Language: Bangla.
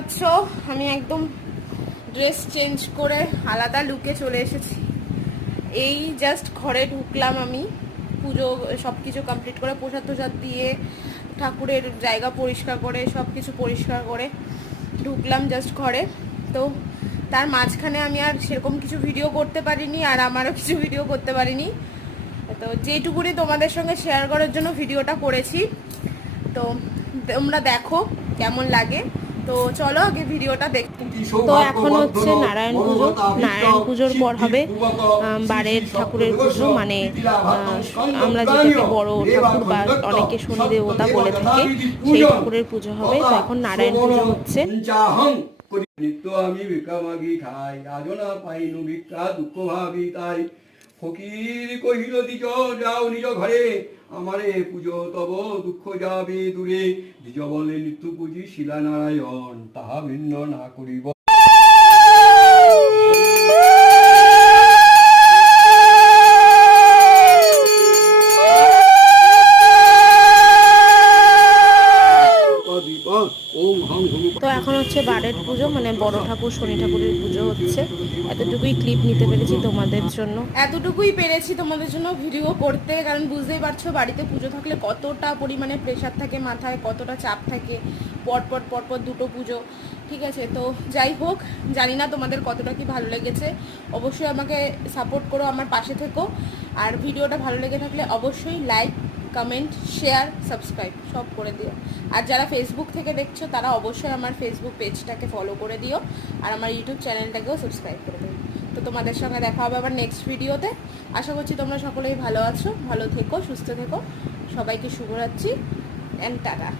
পাচ্ছ আমি একদম ড্রেস চেঞ্জ করে আলাদা লুকে চলে এসেছি। এই জাস্ট ঘরে ঢুকলাম, আমি পুজো সব কিছু কমপ্লিট করে প্রসাদ টোসাদ দিয়ে ঠাকুরের জায়গা পরিষ্কার করে সব কিছু পরিষ্কার করে ঢুকলাম জাস্ট ঘরে। তো তার মাঝখানে আমি আর সেরকম কিছু ভিডিও করতে পারিনি, আর আমারও কিছু ভিডিও করতে পারিনি। তো যেটুকুনি তোমাদের সঙ্গে শেয়ার করার জন্য ভিডিওটা করেছি, তো তোমরা দেখো কেমন লাগে। তো চলো আগে ভিডিওটা দেখ। তো এখন হচ্ছে নারায়ণ পুজো, নারায়ণ পুজোর পর হবে বাড়ির ঠাকুরের পুজো, মানে আমরা যেটাকে বড় ঠাকুর বা অনেকে শনি দেবতা বলে থাকে সেই ঠাকুরের পুজো হবে। তো এখন নারায়ণ পুজো হচ্ছে। নিত্য আমি ভিক্ষা মাগি খাই, আজনা পাইনু ভিক্ষা দুঃখ ভাবি তাই। ফকির কহিল দ্বিজ যাও নিজ ঘরে, আমারে পুজো তব দুঃখ যাবে দূরে। দ্বিজ বলে নিত্য পুজি শিলা নারায়ণ, তাহা ভিন্ন না করিব। তো এখন হচ্ছে বারের পুজো, মানে বড় ঠাকুর শনি ঠাকুরের পুজো হচ্ছে। এতটুকুই ক্লিপ নিতে পেরেছি তোমাদের জন্য, এতটুকুই পেরেছি তোমাদের জন্য ভিডিও করতে, কারণ বুঝতেই পারছো বাড়িতে পুজো থাকলে কতটা পরিমাণে প্রেশার থাকে মাথায়, কতটা চাপ থাকে, পরপর দুটো পুজো। ঠিক আছে, তো যাই হোক, জানি না তোমাদের কতটা কি ভালো লেগেছে। অবশ্যই আমাকে সাপোর্ট করো, আমার পাশে থেকো। আর ভিডিওটা ভালো লেগে থাকলে অবশ্যই লাইক, কমেন্ট, শেয়ার, সাবস্ক্রাইব সব করে দিও। আর যারা ফেসবুক থেকে দেখছো তারা অবশ্যই আমার ফেসবুক পেজটাকে ফলো করে দিও, আর আমার ইউটিউব চ্যানেলটাকেও সাবস্ক্রাইব করে দিও। তো তোমাদের সঙ্গে দেখা হবে আবার নেক্সট ভিডিওতে। আশা করছি তোমরা সকলেই ভালো আছো, ভালো থেকো, সুস্থ থেকো। সবাইকে শুভরাত্রি অ্যান্ড টাটা।